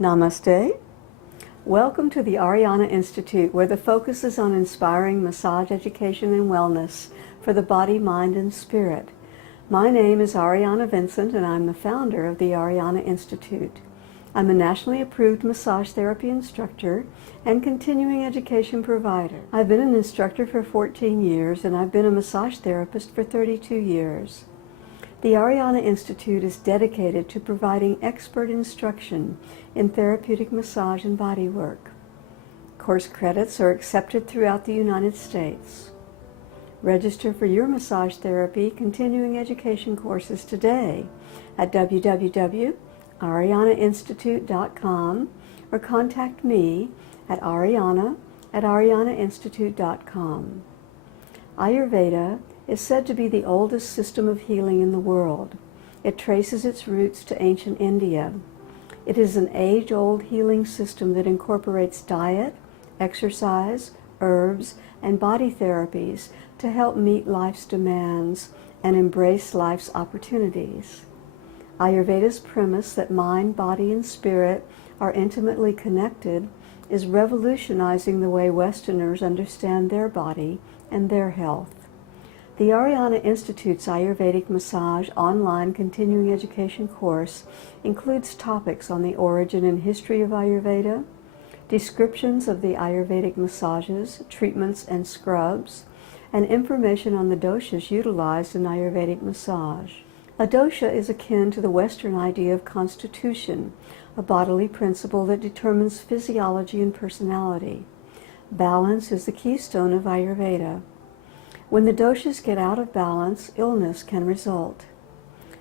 Namaste. Welcome to the Ariana Institute, where the focus is on inspiring massage education and wellness for the body, mind, and spirit. My name is Ariana Vincent, and I'm the founder of the Ariana Institute. I'm a nationally approved massage therapy instructor and continuing education provider. I've been an instructor for 14 years, and I've been a massage therapist for 32 years. The Ariana Institute is dedicated to providing expert instruction in therapeutic massage and body work. Course credits are accepted throughout the United States. Register for your massage therapy continuing education courses today at www.arianainstitute.com or contact me at arianainstitute.com. Ayurveda is said to be the oldest system of healing in the world. It traces its roots to ancient India. It is an age-old healing system that incorporates diet, exercise, herbs, and body therapies to help meet life's demands and embrace life's opportunities. Ayurveda's premise that mind, body, and spirit are intimately connected is revolutionizing the way Westerners understand their body and their health. The Ariana Institute's Ayurvedic Massage online continuing education course includes topics on the origin and history of Ayurveda, descriptions of the Ayurvedic massages, treatments, and scrubs, and information on the doshas utilized in Ayurvedic massage. A dosha is akin to the Western idea of constitution, a bodily principle that determines physiology and personality. Balance is the keystone of Ayurveda. When the doshas get out of balance, illness can result.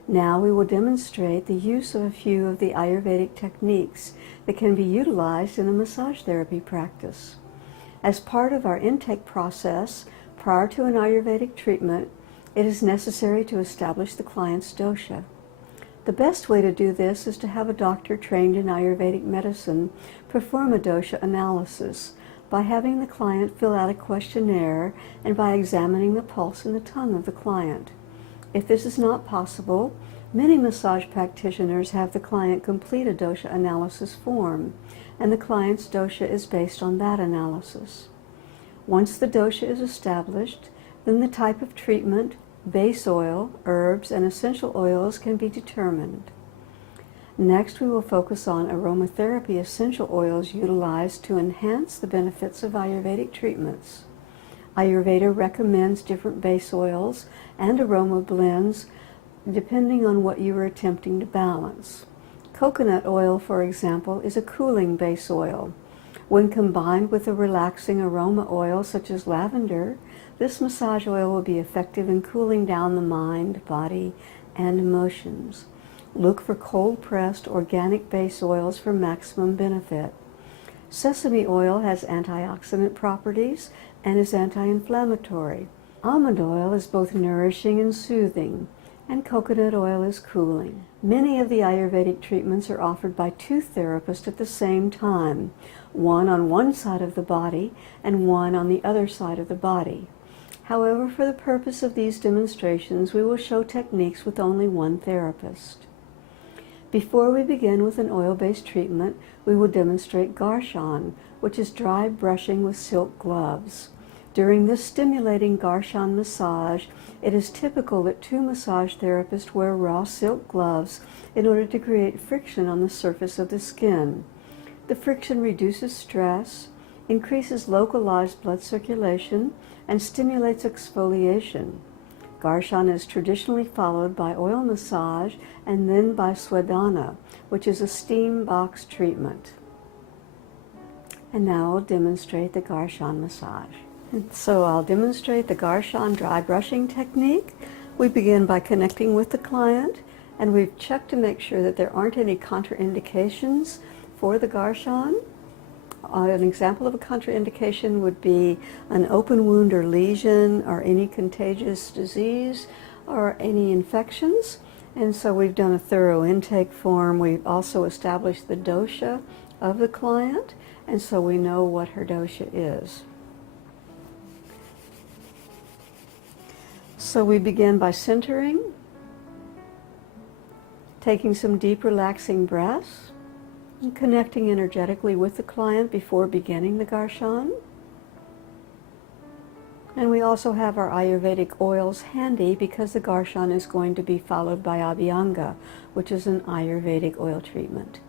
Now we will demonstrate the use of a few of the Ayurvedic techniques that can be utilized in a massage therapy practice. As part of our intake process, prior to an Ayurvedic treatment, it is necessary to establish the client's dosha. The best way to do this is to have a doctor trained in Ayurvedic medicine perform a dosha analysis by having the client fill out a questionnaire and by examining the pulse and the tongue of the client. If this is not possible, many massage practitioners have the client complete a dosha analysis form, and the client's dosha is based on that analysis. Once the dosha is established, then the type of treatment, base oil, herbs, and essential oils can be determined. Next, we will focus on aromatherapy essential oils utilized to enhance the benefits of Ayurvedic treatments. Ayurveda recommends different base oils and aroma blends depending on what you are attempting to balance. Coconut oil, for example, is a cooling base oil. When combined with a relaxing aroma oil such as lavender, this massage oil will be effective in cooling down the mind, body, and emotions. Look for cold-pressed organic base oils for maximum benefit. Sesame oil has antioxidant properties and is anti-inflammatory. Almond oil is both nourishing and soothing, and coconut oil is cooling. Many of the Ayurvedic treatments are offered by two therapists at the same time, one on one side of the body and one on the other side of the body. However, for the purpose of these demonstrations, we will show techniques with only one therapist. Before we begin with an oil-based treatment, we will demonstrate Garshan, which is dry brushing with silk gloves. During this stimulating Garshan massage, it is typical that two massage therapists wear raw silk gloves in order to create friction on the surface of the skin. The friction reduces stress, increases localized blood circulation, and stimulates exfoliation. Garshan is traditionally followed by oil massage and then by Swadhana, which is a steam box treatment. And now I'll demonstrate the Garshan massage. And so I'll demonstrate the Garshan dry brushing technique. We begin by connecting with the client, and we've checked to make sure that there aren't any contraindications for the Garshan. An example of a contraindication would be an open wound or lesion or any contagious disease or any infections. And so we've done a thorough intake form. We've also established the dosha of the client, and so we know what her dosha is. So we begin by centering, taking some deep relaxing breaths. And connecting energetically with the client before beginning the darshan. And we also have our Ayurvedic oils handy because the darshan is going to be followed by Abhyanga, which is an Ayurvedic oil treatment.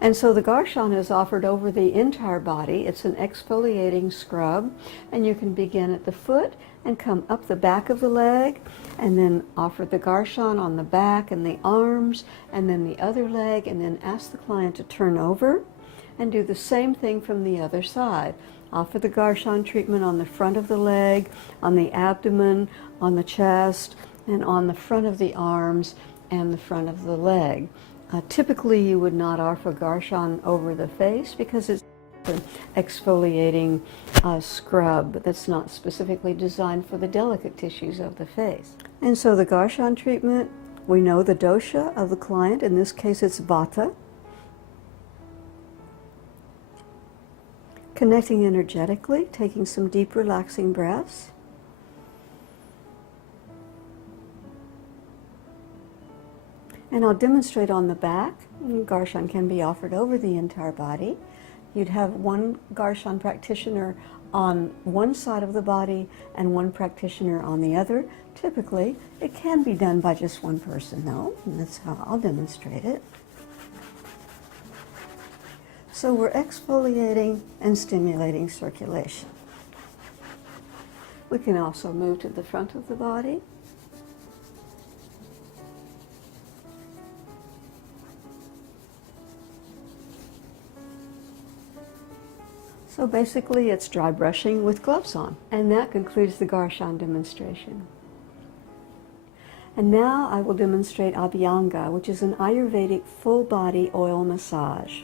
And so the darshan is offered over the entire body. It's an exfoliating scrub, and you can begin at the foot and come up the back of the leg, and then offer the darshan on the back and the arms, and then the other leg, and then ask the client to turn over and do the same thing from the other side. Offer the darshan treatment on the front of the leg, on the abdomen, on the chest, and on the front of the arms and the front of the leg. Typically, you would not offer darshan over the face because it's an exfoliating scrub that's not specifically designed for the delicate tissues of the face. And so the darshan treatment, we know the dosha of the client. In this case, it's vata. Connecting energetically, taking some deep relaxing breaths. And I'll demonstrate on the back. Darshan can be offered over the entire body. You'd have one darshan practitioner on one side of the body and one practitioner on the other. Typically, it can be done by just one person though, and that's how I'll demonstrate it. So we're exfoliating and stimulating circulation. We can also move to the front of the body. So basically it's dry brushing with gloves on. And that concludes the darshan demonstration. And now I will demonstrate Abhyanga, which is an Ayurvedic full body oil massage.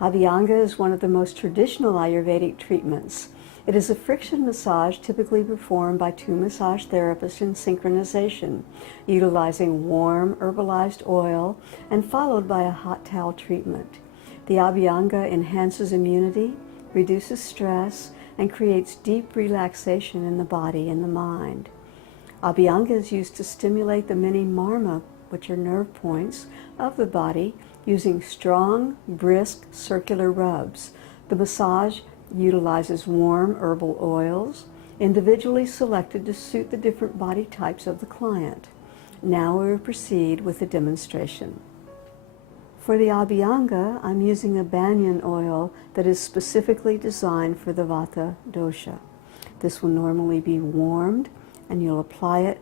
Abhyanga is one of the most traditional Ayurvedic treatments. It is a friction massage typically performed by two massage therapists in synchronization, utilizing warm herbalized oil and followed by a hot towel treatment. The Abhyanga enhances immunity, reduces stress, and creates deep relaxation in the body and the mind. Abhyanga is used to stimulate the many marma, which are nerve points, of the body using strong, brisk, circular rubs. The massage utilizes warm herbal oils, individually selected to suit the different body types of the client. Now we will proceed with the demonstration. For the Abhyanga, I'm using a banyan oil that is specifically designed for the Vata dosha. This will normally be warmed, and you'll apply it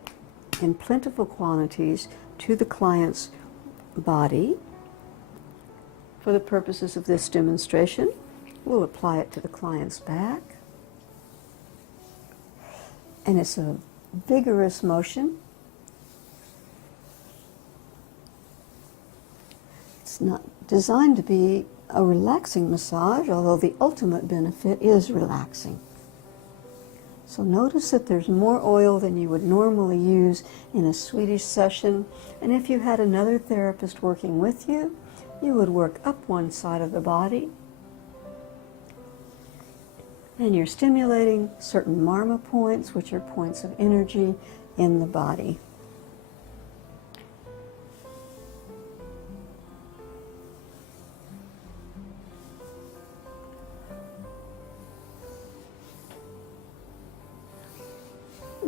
in plentiful quantities to the client's body. For the purposes of this demonstration, we'll apply it to the client's back. And it's a vigorous motion. It's not designed to be a relaxing massage, although the ultimate benefit is relaxing. So notice that there's more oil than you would normally use in a Swedish session, and if you had another therapist working with you, you would work up one side of the body, and you're stimulating certain marma points, which are points of energy in the body.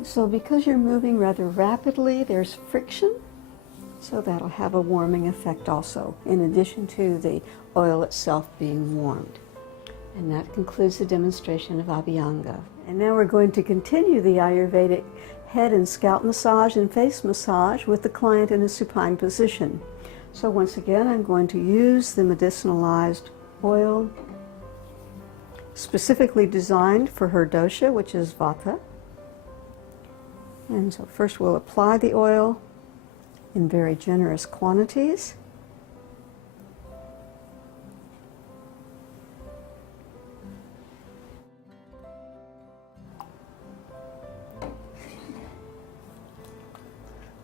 So because you're moving rather rapidly, there's friction, so that'll have a warming effect also, in addition to the oil itself being warmed. And that concludes the demonstration of Abhyanga. And now we're going to continue the Ayurvedic head and scalp massage and face massage with the client in a supine position. So once again, I'm going to use the medicinalized oil specifically designed for her dosha, which is Vata. And so first we'll apply the oil in very generous quantities.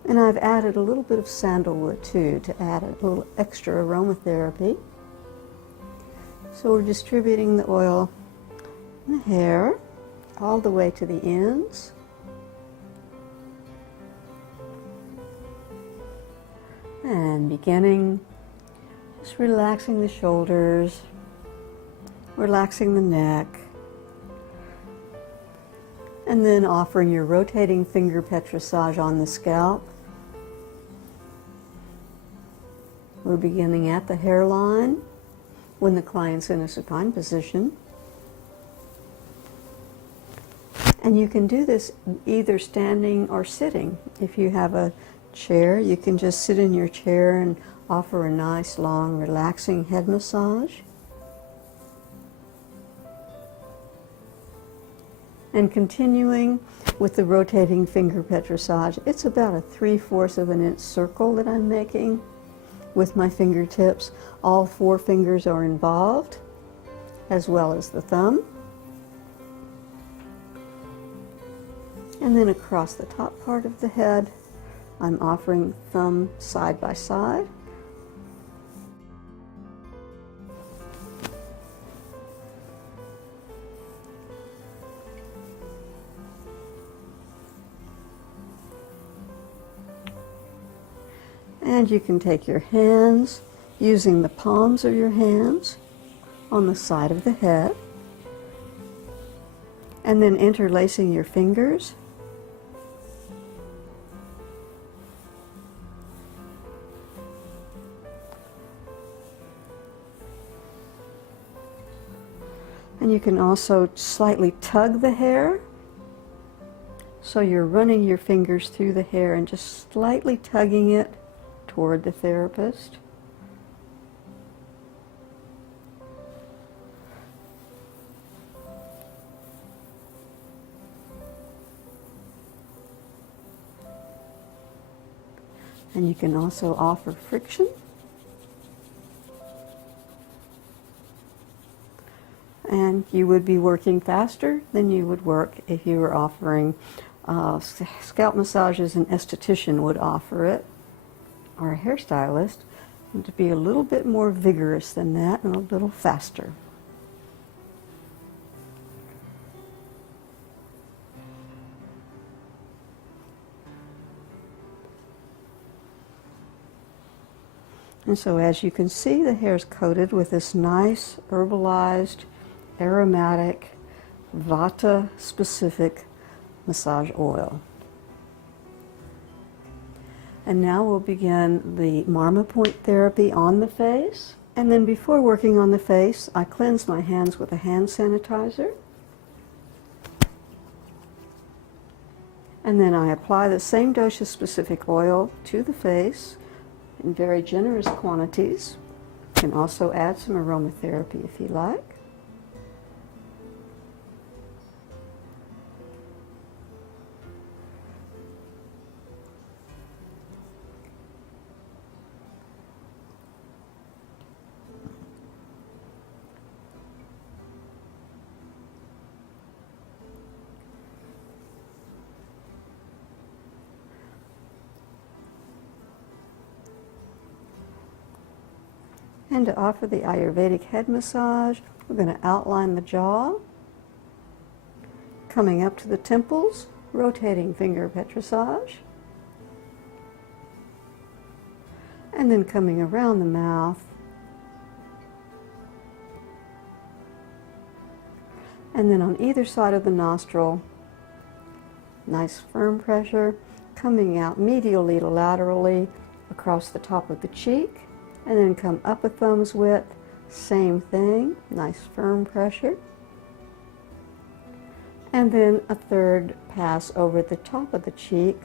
And I've added a little bit of sandalwood too, to add a little extra aromatherapy. So we're distributing the oil in the hair all the way to the ends. And beginning, just relaxing the shoulders, relaxing the neck, and then offering your rotating finger petrissage on the scalp. We're beginning at the hairline when the client's in a supine position. And you can do this either standing or sitting. If you have a chair, you can just sit in your chair and offer a nice, long, relaxing head massage. And continuing with the rotating finger petrissage, it's about a 3/4 of an inch circle that I'm making with my fingertips. All 4 fingers are involved, as well as the thumb. And then across the top part of the head, I'm offering thumb side by side. And you can take your hands, using the palms of your hands on the side of the head, and then interlacing your fingers. And you can also slightly tug the hair. So you're running your fingers through the hair and just slightly tugging it toward the therapist. And you can also offer friction. And you would be working faster than you would work if you were offering scalp massages. An esthetician would offer it, or a hairstylist, and to be a little bit more vigorous than that and a little faster. And so as you can see, the hair is coated with this nice herbalized, aromatic, Vata-specific massage oil. And now we'll begin the Marma point therapy on the face. And then before working on the face, I cleanse my hands with a hand sanitizer. And then I apply the same dosha-specific oil to the face in very generous quantities. You can also add some aromatherapy if you like. And to offer the Ayurvedic head massage, we're going to outline the jaw, coming up to the temples, rotating finger petrissage, and then coming around the mouth, and then on either side of the nostril, nice firm pressure, coming out medially to laterally across the top of the cheek, and then come up a thumb's width, same thing, nice firm pressure. And then a third pass over the top of the cheek,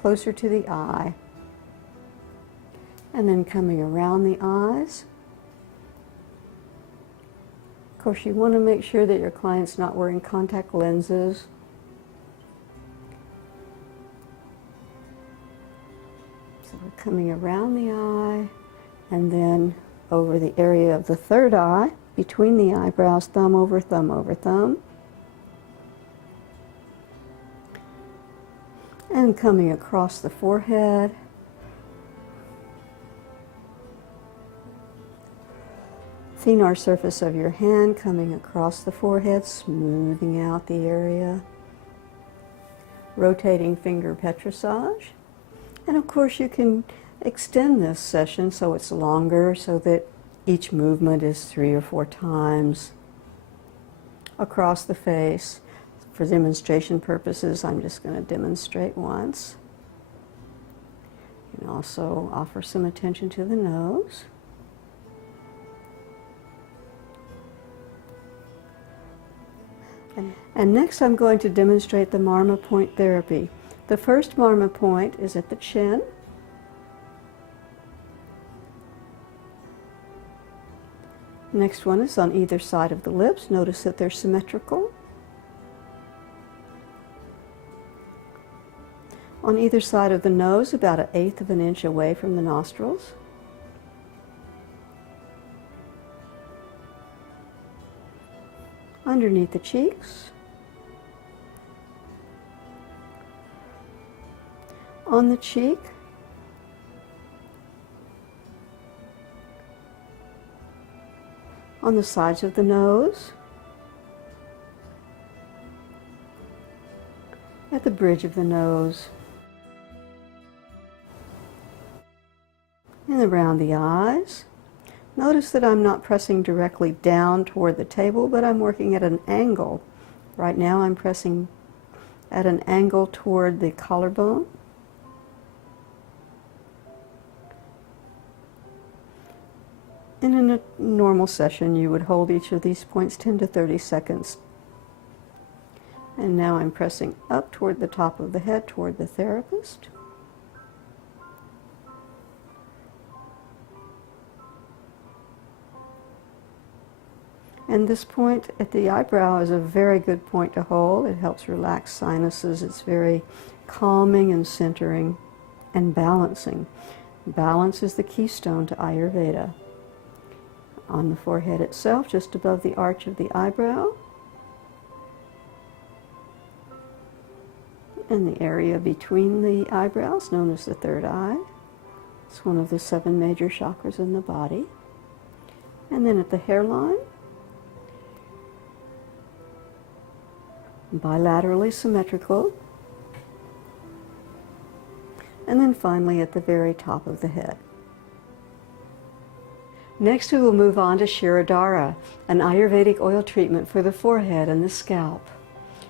closer to the eye. And then coming around the eyes. Of course, you want to make sure that your client's not wearing contact lenses. So we're coming around the eye, and then over the area of the third eye, between the eyebrows, thumb over thumb over thumb. And coming across the forehead. Thenar surface of your hand coming across the forehead, smoothing out the area. Rotating finger petrissage. And of course you can extend this session so it's longer, so that each movement is 3 or 4 times across the face. For demonstration purposes, I'm just going to demonstrate once. And also offer some attention to the nose. And next I'm going to demonstrate the Marma point therapy. The first Marma point is at the chin. Next one is on either side of the lips. Notice that they're symmetrical. On either side of the nose, about 1/8 of an inch away from the nostrils. Underneath the cheeks. On the cheek. On the sides of the nose. At the bridge of the nose. And around the eyes. Notice that I'm not pressing directly down toward the table, but I'm working at an angle. Right now I'm pressing at an angle toward the collarbone. And in a normal session, you would hold each of these points 10 to 30 seconds. And now I'm pressing up toward the top of the head, toward the therapist. And this point at the eyebrow is a very good point to hold. It helps relax sinuses. It's very calming and centering and balancing. Balance is the keystone to Ayurveda. On the forehead itself, just above the arch of the eyebrow. And the area between the eyebrows, known as the third eye. It's one of the 7 major chakras in the body. And then at the hairline, bilaterally symmetrical. And then finally at the very top of the head. Next we will move on to Shirodhara, an Ayurvedic oil treatment for the forehead and the scalp.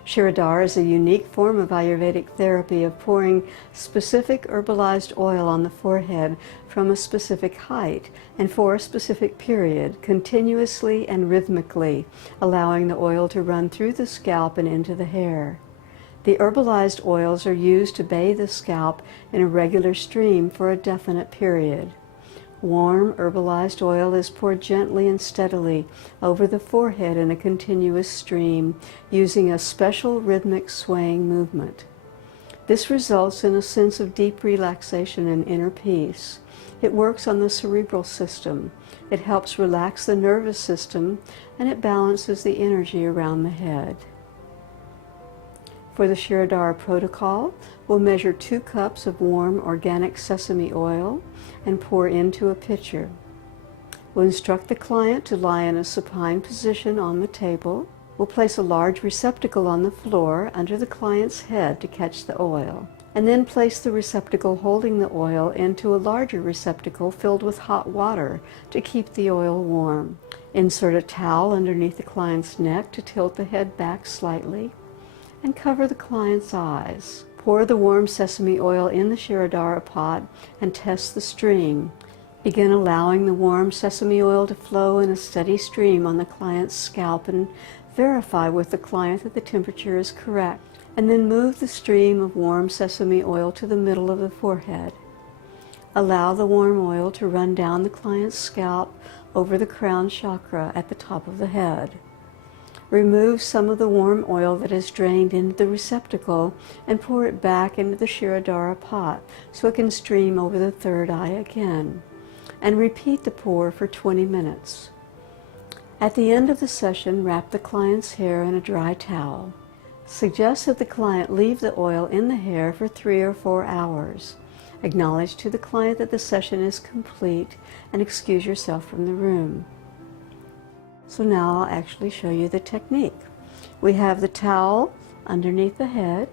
Shirodhara is a unique form of Ayurvedic therapy of pouring specific herbalized oil on the forehead from a specific height and for a specific period, continuously and rhythmically, allowing the oil to run through the scalp and into the hair. The herbalized oils are used to bathe the scalp in a regular stream for a definite period. Warm herbalized oil is poured gently and steadily over the forehead in a continuous stream using a special rhythmic swaying movement. This results in a sense of deep relaxation and inner peace. It works on the cerebral system. It helps relax the nervous system, and it balances the energy around the head. For the Shirodhara protocol, we'll measure 2 cups of warm organic sesame oil and pour into a pitcher. We'll instruct the client to lie in a supine position on the table. We'll place a large receptacle on the floor under the client's head to catch the oil, and then place the receptacle holding the oil into a larger receptacle filled with hot water to keep the oil warm. Insert a towel underneath the client's neck to tilt the head back slightly, and cover the client's eyes. Pour the warm sesame oil in the Shirodhara pot and test the stream. Begin allowing the warm sesame oil to flow in a steady stream on the client's scalp and verify with the client that the temperature is correct. And then move the stream of warm sesame oil to the middle of the forehead. Allow the warm oil to run down the client's scalp over the crown chakra at the top of the head. Remove some of the warm oil that is drained into the receptacle and pour it back into the Shirodhara pot so it can stream over the third eye again. And repeat the pour for 20 minutes. At the end of the session, wrap the client's hair in a dry towel. Suggest that the client leave the oil in the hair for 3 or 4 hours. Acknowledge to the client that the session is complete and excuse yourself from the room. So now I'll actually show you the technique. We have the towel underneath the head.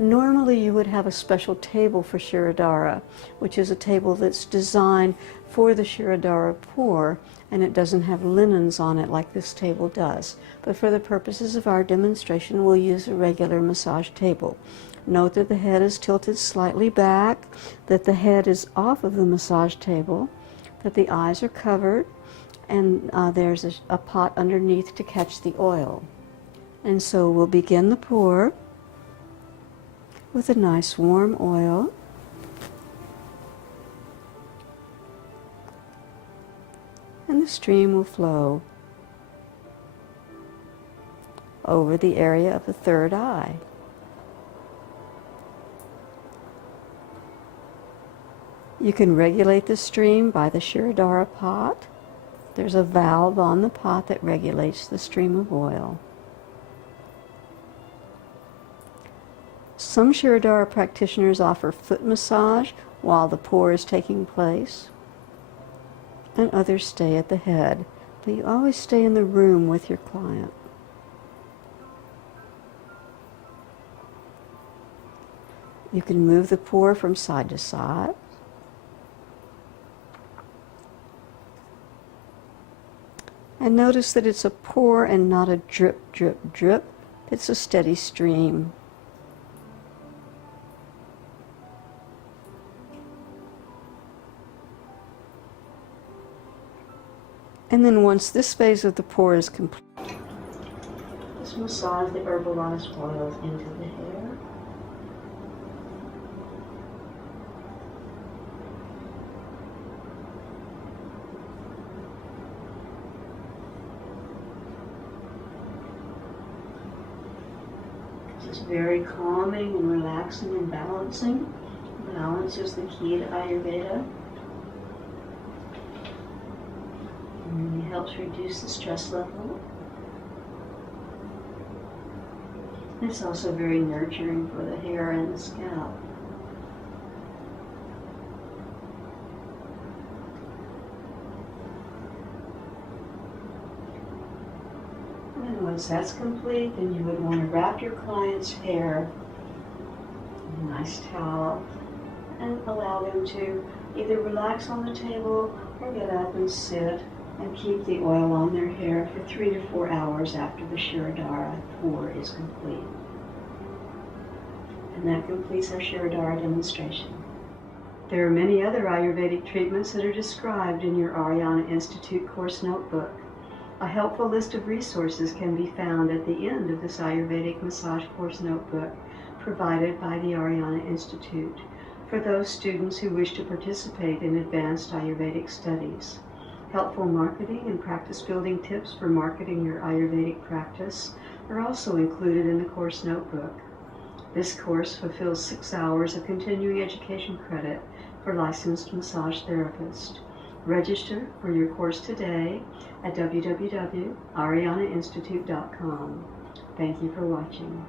Normally you would have a special table for Shirodhara, which is a table that's designed for the Shirodhara pour, and it doesn't have linens on it like this table does. But for the purposes of our demonstration, we'll use a regular massage table. Note that the head is tilted slightly back, that the head is off of the massage table, that the eyes are covered, and there's a pot underneath to catch the oil. And so we'll begin the pour with a nice warm oil. And the stream will flow over the area of the third eye. You can regulate the stream by the Shirodhara pot. There's a valve on the pot that regulates the stream of oil. Some Shirodhara practitioners offer foot massage while the pour is taking place, and others stay at the head, but you always stay in the room with your client. You can move the pour from side to side. And notice that it's a pour and not a drip, drip, drip. It's a steady stream. And then once this phase of the pour is complete, just massage the herbalized oils into the hair. This is very calming and relaxing and balancing. Balance is the key to Ayurveda. And it helps reduce the stress level. It's also very nurturing for the hair and the scalp. And once that's complete, then you would want to wrap your client's hair in a nice towel and allow them to either relax on the table or get up and sit and keep the oil on their hair for 3 to 4 hours after the Shirodhara pour is complete. And that completes our Shirodhara demonstration. There are many other Ayurvedic treatments that are described in your Ariana Institute course notebook. A helpful list of resources can be found at the end of this Ayurvedic Massage course notebook provided by the Ariana Institute for those students who wish to participate in advanced Ayurvedic studies. Helpful marketing and practice-building tips for marketing your Ayurvedic practice are also included in the course notebook. This course fulfills 6 hours of continuing education credit for licensed massage therapists. Register for your course today at www.arianainstitute.com. Thank you for watching.